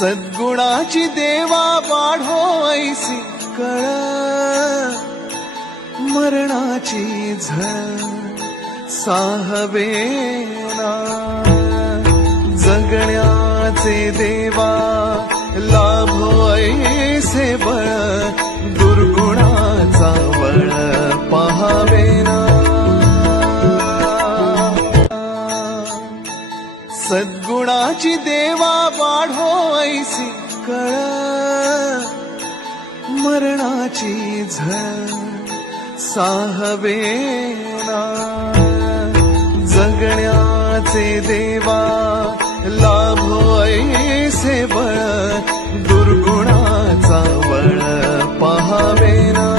सद्गुणाची देवा वाढो ऐसी कळ, मरणाची झळ साहवेना, जगण्याचे देवा लाभो ऐसे बळ, दुर्गुणाचा बळ पहावेना। सद्गुणाची देवा वाढो ऐसी कळ, मरणाची झळ साहवेना, जगण्याचे देवा लाभो ऐसे बळ, दुर्गुणाचा बळ पहावेना।